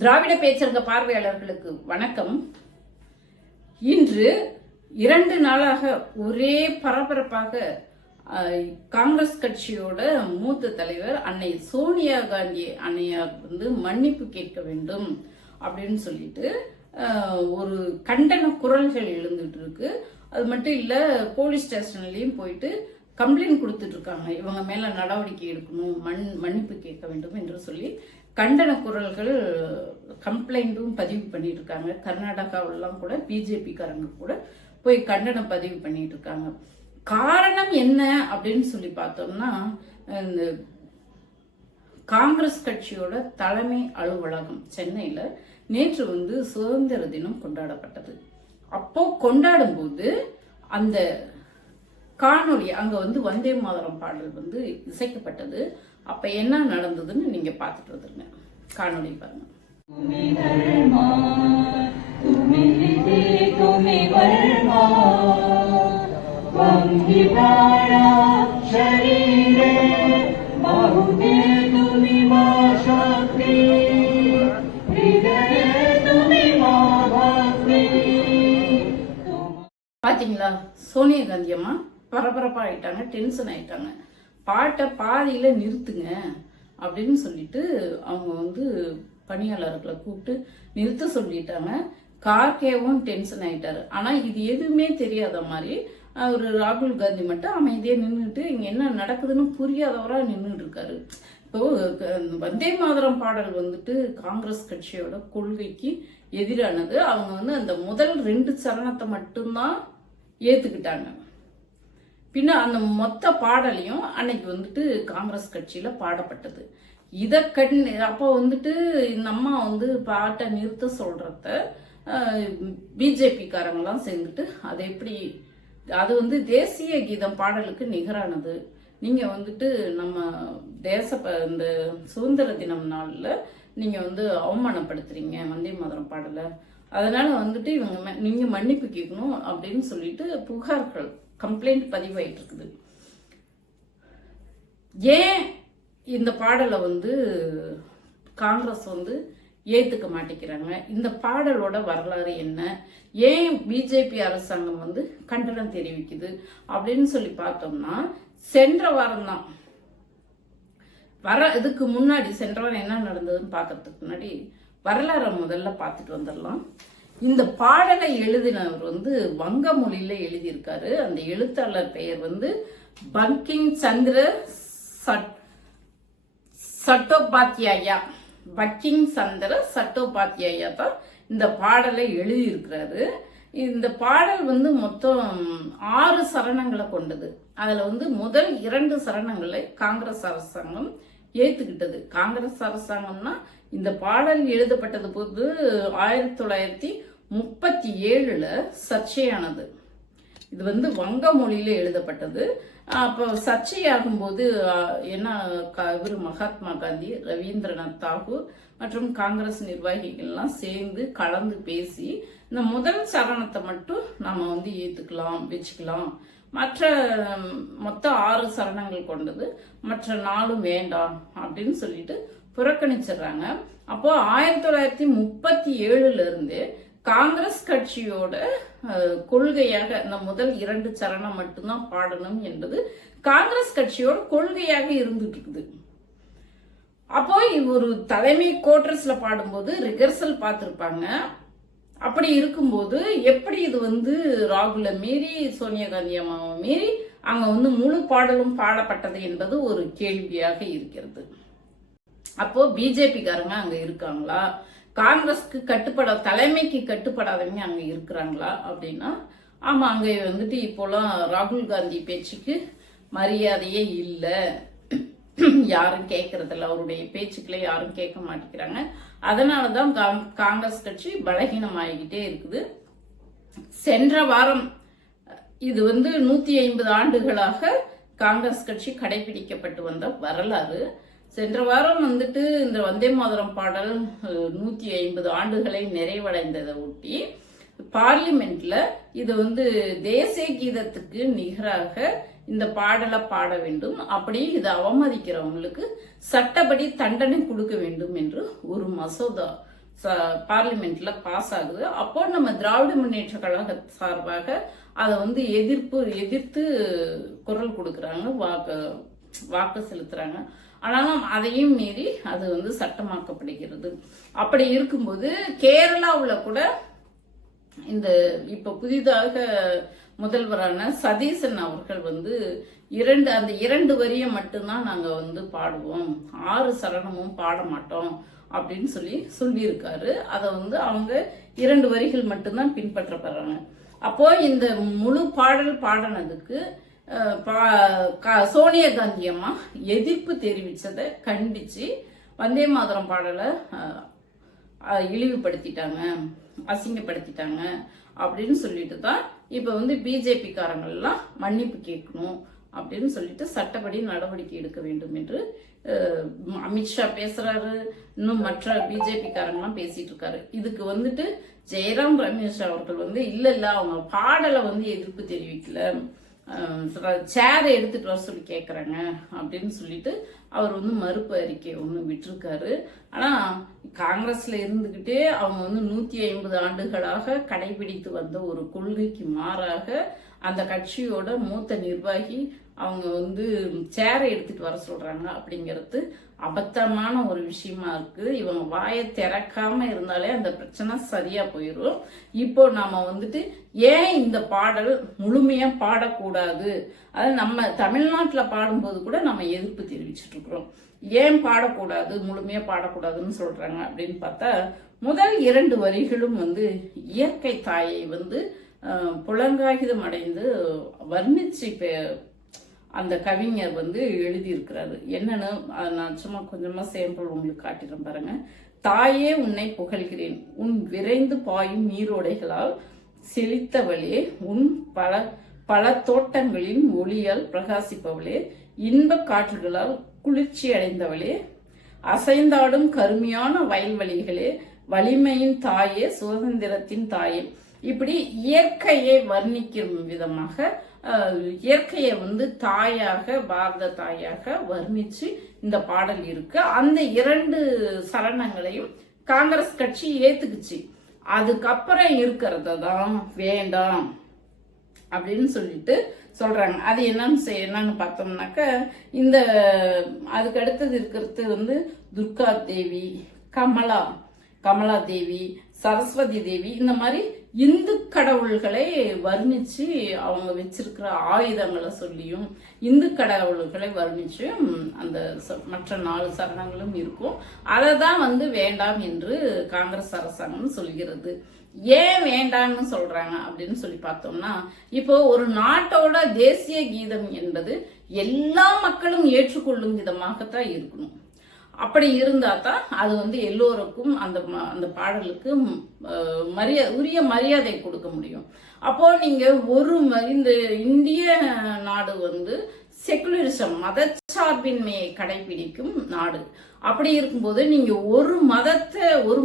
திராவிட பேச்சரங்க பார்வையாளர்களுக்கு வணக்கம். இன்று 2 நாளாக ஒரே பரபரப்பாக காங்கிரஸ் கட்சியோட மூத்த தலைவர் அன்னை சோனியா காந்தி அன்னையார் மன்னிப்பு கேட்க வேண்டும் அப்படின்னு சொல்லிட்டு ஒரு கண்டன குரல்கள் எழுந்துட்டு இருக்கு. அது மட்டும் இல்ல, போலீஸ் ஸ்டேஷன்லயும் போயிட்டு கம்ப்ளைண்ட் கொடுத்துட்டு இருக்காங்க. இவங்க மேல நடவடிக்கை எடுக்கணும், மன்னிப்பு கேட்க வேண்டும் என்று சொல்லி கண்டன குரல்கள் கம்ப்ளைண்டும் பதிவு பண்ணிட்டு இருக்காங்க. கர்நாடகாவெல்லாம் கூட பிஜேபி காரங்க கூட போய் கண்டனம் பதிவு பண்ணிட்டு இருக்காங்க. காரணம் என்ன அப்படின்னு சொல்லி பார்த்தோம்னா, இந்த காங்கிரஸ் கட்சியோட தலைமை அலுவலகம் சென்னையில நேற்று சுதந்திர தினம் கொண்டாடப்பட்டது. அப்போ கொண்டாடும் போது அந்த காணொலி அங்க வந்தே மாதரம் பாடல் இசைக்கப்பட்டது. அப்ப என்ன நடந்ததுன்னு நீங்க பாத்துட்டு வந்துருங்க. காணொலி பாருங்க. பாத்தீங்களா, சோனியா காந்தி அம்மா பரபரப்பா ஆயிட்டாங்க, டென்ஷன் ஆயிட்டாங்க. பாட்டை பாதியில நிறுத்துங்க அப்படின்னு சொல்லிட்டு அவங்க பணியாளர்களை கூப்பிட்டு நிறுத்த சொல்லிட்டாங்க. கார்கேவும் டென்ஷன் ஆயிட்டாரு. ஆனா இது எதுவுமே தெரியாத மாதிரி அவர் ராகுல் காந்தி மட்டும் அமைதியா நின்றுட்டு இங்க என்ன நடக்குதுன்னு புரியாதவரா நின்றுட்டு இருக்காரு. இப்போ வந்தே மாதரம் பாடல் காங்கிரஸ் கட்சியோட கொள்கைக்கு எதிரானது. அவங்க அந்த முதல் 2 சரணத்தை மட்டும்தான் ஏத்துக்கிட்டாங்க. பின்ன அந்த மொத்த பாடலையும் அன்னைக்கு காங்கிரஸ் கட்சியில பாடப்பட்டது. இத அப்போ இந்த அம்மா பாட்டை நிறுத்த சொல்றத பிஜேபி காரங்கெல்லாம் சேர்ந்துட்டு அது எப்படி, அது தேசிய கீதம் பாடலுக்கு நிகரானது. நீங்க நம்ம இந்த சுதந்திர தினம் நாள்ல நீங்க அவமானப்படுத்துறீங்க வந்தே மாதரம் பாடல. அதனால இவங்க நீங்க மன்னிப்பு கேட்கணும் அப்படின்னு சொல்லிட்டு புகார்கள் கம்ப்ளைண்ட் பதிவாயிட்டு இருக்குது. ஏன் இந்த பாடலை காங்கிரஸ் ஏத்துக்க மாட்டேங்கிறாங்க? இந்த பாடலோட வரலாறு என்ன? ஏன் பிஜேபி அரசாங்கம் கண்டனம் தெரிவிக்குது அப்படின்னு சொல்லி பார்த்தோம்னா, சென்ற வாரம் தான் இதுக்கு முன்னாடி சென்ற வாரம் என்ன நடந்ததுன்னு பார்க்கறதுக்கு முன்னாடி வரலாறு முதல்ல பார்த்துட்டு வந்துடலாம். இந்த பாடலை எழுதினவர் வங்க மொழியில எழுதியிருக்காரு. அந்த எழுத்தாளர் பெயர் பங்கிங் சந்திர சட்டோபாத்யாயா. பக்கிங் சந்திர சட்டோபாத்யாயா தான் இந்த பாடலை எழுதியிருக்கிறாரு. இந்த பாடல் மொத்தம் 6 சரணங்களை கொண்டது. அதுல முதல் 2 சரணங்களை காங்கிரஸ் அரசாங்கம் ஏத்துக்கிட்டது. காங்கிரஸ் அரசாங்கம்னா இந்த பாடல் எழுதப்பட்டது போது 1937 சர்ச்சையானது. இது வங்க மொழியில எழுதப்பட்டது. அப்போ சர்ச்சையாகும் போது என்ன, இவர் மகாத்மா காந்தி, ரவீந்திரநாத் தாகூர் மற்றும் காங்கிரஸ் நிர்வாகிகள்லாம் சேர்ந்து கலந்து பேசி இந்த முதல் சரணத்தை மட்டும் நாம ஏத்துக்கலாம், வச்சுக்கலாம், மற்ற மொத்தம் 6 சரணங்கள் கொண்டது, மற்ற 4 வேண்டாம் அப்படின்னு சொல்லிட்டு புறக்கணிச்சிடுறாங்க. அப்போ 1937 இருந்து காங்கிரஸ் கட்சியோட கொள்கையாக இந்த முதல் 2 சரணம் மட்டும்தான் பாடணும் என்பது காங்கிரஸ் கட்சியோட கொள்கையாக இருந்துட்டு இருக்குது. அப்போ ஒரு தலைமை குவார்டர்ஸ்ல பாடும்போது ரிஹர்சல் பார்த்திருப்பாங்க. அப்படி இருக்கும்போது எப்படி இது ராகுல மீறி, சோனியா காந்தி அம்மாவை மீறி அங்க முழு பாடலும் பாடப்பட்டது என்பது ஒரு கேள்வியாக இருக்கிறது. அப்போ பிஜேபி காரங்க அங்க இருக்காங்களா, காங்கிரஸ்க்கு தலைமைக்கு கட்டுப்படாதவங்க அங்க இருக்கிறாங்களா அப்படின்னா, ஆமா, அங்க இப்போலாம் ராகுல் காந்தி பேச்சுக்கு மரியாதையே இல்லை, யாரும் கேட்கறதில்ல, அவருடைய பேச்சுக்களை யாரும் கேட்க மாட்டேங்கிறாங்க. அதனாலதான் காங்கிரஸ் கட்சி பலகீனமாகிக்கிட்டே இருக்குது. சென்ற வாரம் இது 150 ஆண்டுகளாக காங்கிரஸ் கட்சி கடைபிடிக்கப்பட்டு வந்த வரலாறு. சென்ற வாரம் இந்த வந்தே மாதரம் பாடல் 150 ஆண்டுகளை நிறைவடைந்ததை ஒட்டி பார்லிமெண்ட்ல இது தேசிய கீதத்துக்கு நிகராக இந்த பாடலை பாட வேண்டும், அப்படி இதை அவமதிக்கிறவங்களுக்கு சட்டப்படி தண்டனை கொடுக்க வேண்டும் என்று ஒரு மசோதா பார்லிமெண்ட்ல பாஸ் ஆகுது. அப்போ நம்ம திராவிட முன்னேற்ற கழக சார்பாக அதை வந்து எதிர்த்து குரல் கொடுக்கறாங்க, வாக்கு செலுத்துறாங்க. ஆனாலும் அதையும் மீறி அது வந்து சட்டமாக்கப்படுகிறது. அப்படி இருக்கும்போது கேரளாவுல கூட இந்த இப்ப புதிதாக முதல்வரான சதீசன் அவர்கள் வந்து அந்த 2 வரியை மட்டும்தான் நாங்க வந்து பாடுவோம், 6 சரணமும் பாட மாட்டோம் அப்படின்னு சொல்லியிருக்காரு. அதை வந்து அவங்க 2 வரிகள் மட்டும்தான் பின்பற்றப்படுறாங்க. அப்போ இந்த முழு பாடல் பாடினதுக்கு சோனியா காந்தி அம்மா எதிர்ப்பு தெரிவிச்சதை கண்டிச்சு வந்தே மாதரம் பாடலை இழிவுபடுத்திட்டாங்க, அசிங்கப்படுத்திட்டாங்க அப்படின்னு சொல்லிட்டு தான் இப்ப வந்து பிஜேபி காரங்கள்லாம் மன்னிப்பு கேட்கணும் அப்படின்னு சொல்லிட்டு சட்டப்படி நடவடிக்கை எடுக்க வேண்டும் என்று அமித்ஷா பேசுறாரு. இன்னும் மற்ற பிஜேபி காரங்கெல்லாம் பேசிட்டு இருக்காரு. இதுக்கு வந்துட்டு ஜெயராம் ரமேஷ் அவர்கள் வந்து இல்ல அவங்க பாடலை வந்து எதிர்ப்பு தெரிவிக்கல, சேரை எடுத்துட்டு வர சொல்லி கேட்கறாங்க அப்படின்னு சொல்லிட்டு அவர் வந்து மறுப்பு அறிக்கை ஒன்று விட்டிருக்காரு. ஆனா காங்கிரஸ்ல இருந்துகிட்டே அவங்க வந்து 150 ஆண்டுகளாக கடைபிடித்து வந்த ஒரு கொள்கைக்கு மாறாக அந்த கட்சியோட மூத்த நிர்வாகி அவங்க வந்து சேரை எடுத்துட்டு வர சொல்றாங்க அப்படிங்கிறது அபத்தமான ஒரு விஷயமா இருக்கு. இவங்க வாயை திறக்காம இருந்தாலே அந்த பிரச்சனை சரியா போயிடும். இப்போ நாம வந்துட்டு ஏன் இந்த பாடல் முழுமையா பாடக்கூடாது, அது நம்ம தமிழ்நாட்டுல பாடும்போது கூட நம்ம எதிர்ப்பு தெரிவிச்சுட்டு இருக்கிறோம். ஏன் பாடக்கூடாது, முழுமையா பாடக்கூடாதுன்னு சொல்றாங்க அப்படின்னு பார்த்தா, முதல் 2 வரிகளும் வந்து இயற்கை தாயை வந்து புலங்காகிதம் அடைந்து வர்ணிச்சு அந்த கவிஞர் வந்து எழுதியிருக்கிறாரு. என்னன்னு நான் சும்மா கொஞ்சமா சேம்பிள் உங்களுக்கு காட்டிடுறேன் பாருங்க. தாயே உன்னை புகழ்கிறேன், உன் விரைந்து பாயும் நீரோடைகளால் செழித்தவளே, உன் பல தோட்டங்களின் ஒளியால் பிரகாசிப்பவளே, இன்ப காற்றுகளால் குளிர்ச்சி அடைந்தவளே, அசைந்தாடும் கருமையான வயல்வெளிகளே, வலிமையின் தாயே, சுதந்திரத்தின் தாயே. இப்படி இயற்கையை வர்ணிக்கும் விதமாக இயற்கையை வந்து தாயாக, பாரத தாயாக வர்ணிச்சு இந்த பாடல் இருக்கு. அந்த 2 சரணங்களையும் காங்கிரஸ் கட்சி ஏத்துக்குச்சு. அதுக்கப்புறம் இருக்கிறத தான் வேண்டாம் அப்படின்னு சொல்லிட்டு சொல்றாங்க. அது என்னன்னு பார்த்தோம்னாக்க, இந்த அதுக்கு அடுத்தது இருக்கிறது வந்து துர்கா தேவி, கமலா தேவி, சரஸ்வதி தேவி, இந்த மாதிரி இந்து கடவுள்களை வர்ணிச்சு அவங்க வச்சிருக்கிற ஆயுதங்களை சொல்லியும் இந்து கடவுள்களை வர்ணிச்சு அந்த மற்ற 4 சரணங்களும் இருக்கும். அதை தான் வந்து வேண்டாம் என்று காங்கிரஸ் அரசாங்கம் சொல்கிறது. ஏன் வேண்டாம்னு சொல்றாங்க அப்படின்னு சொல்லி பார்த்தோம்னா, இப்போ ஒரு நாட்டோட தேசிய கீதம் என்பது எல்லா மக்களும் ஏற்றுக்கொள்ளும் விதமாகத்தான் இருக்கணும். அப்படி இருந்தா தான் அது வந்து எல்லோருக்கும் அந்த பாடலுக்கு உரிய மரியாதை கொடுக்க முடியும். அப்போ நீங்க இந்த இந்திய நாடு வந்து செகுலரிசம், மதச்சார்பின்மையை கடைபிடிக்கும் நாடு. அப்படி இருக்கும்போது நீங்க ஒரு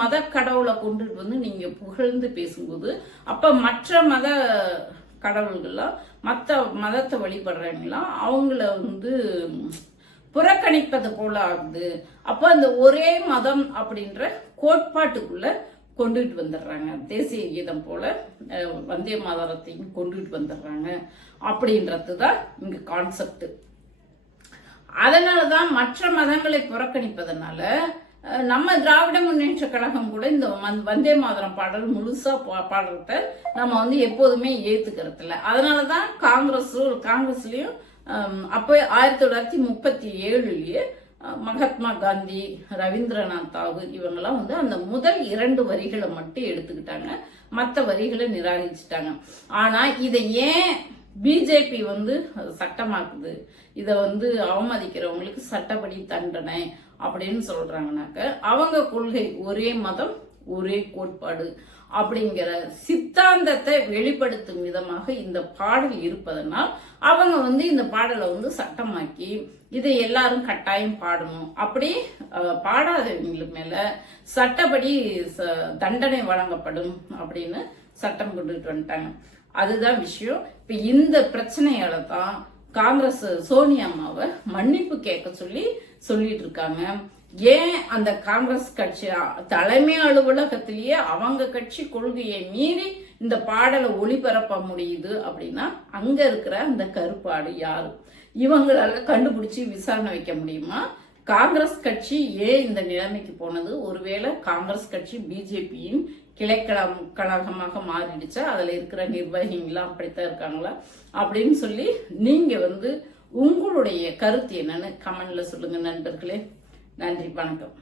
மத கடவுளை கொண்டுட்டு வந்து நீங்க புகழ்ந்து பேசும்போது, அப்ப மற்ற மத கடவுள்கள்லாம் மற்ற மதத்தை வழிபடுறவங்களாம் அவங்கள வந்து புறக்கணிப்பது போல ஆகுது. அப்ப அந்த ஒரே மதம் அப்படின்ற கோட்பாட்டுக்குள்ள கொண்டுட்டு வந்துடுறாங்க. தேசிய கீதம் போல வந்தே மாதரத்தையும் கொண்டுட்டு வந்துடுறாங்க அப்படின்றதுதான் இங்க கான்செப்ட். அதனாலதான் மற்ற மதங்களை புறக்கணிப்பதனால நம்ம திராவிட முன்னேற்ற கழகம் கூட இந்த வந்தே மாதரம் பாடல் முழுசா பாடுறத நம்ம வந்து எப்போதுமே ஏத்துக்கிறது இல்லை. அதனாலதான் காங்கிரஸ்லயும் அப்போ 1937லயே மகாத்மா காந்தி, ரவீந்திரநாத் தாகூர் இவங்கெல்லாம் வந்து அந்த முதல் 2 வரிகளை மட்டும் எடுத்துக்கிட்டாங்க, மற்ற வரிகளை நிராகரிச்சுட்டாங்க. ஆனா இதை ஏன் பிஜேபி வந்து சட்டமாக்குது, இதை வந்து அவமதிக்கிறவங்களுக்கு சட்டப்படி தண்டனை அப்படின்னு சொல்றாங்கனாக்க, அவங்க கொள்கை ஒரே மதம் ஒரே கோட்பாடு அப்படிங்கிற சித்தாந்தத்தை வெளிப்படுத்தும் விதமாக இந்த பாடல் இருப்பதனால் அவங்க வந்து இந்த பாடலை வந்து சட்டமாக்கி இதை எல்லாரும் கட்டாயம் பாடணும், அப்படி பாடாதவங்களுக்கு மேல சட்டப்படி தண்டனை வழங்கப்படும் அப்படின்னு சட்டம் கொண்டுட்டு வந்துட்டாங்க. அதுதான் விஷயம். இப்ப இந்த பிரச்சனையால தான் காங்கிரஸ் சோனியா அம்மாவை மன்னிப்பு கேட்க சொல்லிட்டு இருக்காங்க. ஏன் அந்த காங்கிரஸ் கட்சி தலைமை அலுவலகத்திலேயே அவங்க கட்சி கொள்கையை மீறி இந்த பாடலை ஒளிபரப்ப முடியுது அப்படின்னா அங்க இருக்கிற அந்த கருப்பாடு யாரு? இவங்களால கண்டுபிடிச்சு விசாரணை வைக்க முடியுமா? காங்கிரஸ் கட்சி ஏன் இந்த நிலைமைக்கு போனது? ஒருவேளை காங்கிரஸ் கட்சி பிஜேபியின் கழகமாக மாறிடுச்சா? அதுல இருக்கிற நிர்வாகிகள்லாம் அப்படித்தான் இருக்காங்களா அப்படின்னு சொல்லி நீங்க உங்களுடைய கருத்து என்னன்னு கமெண்ட்ல சொல்லுங்க நண்பர்களே. நன்றி, வணக்கம்.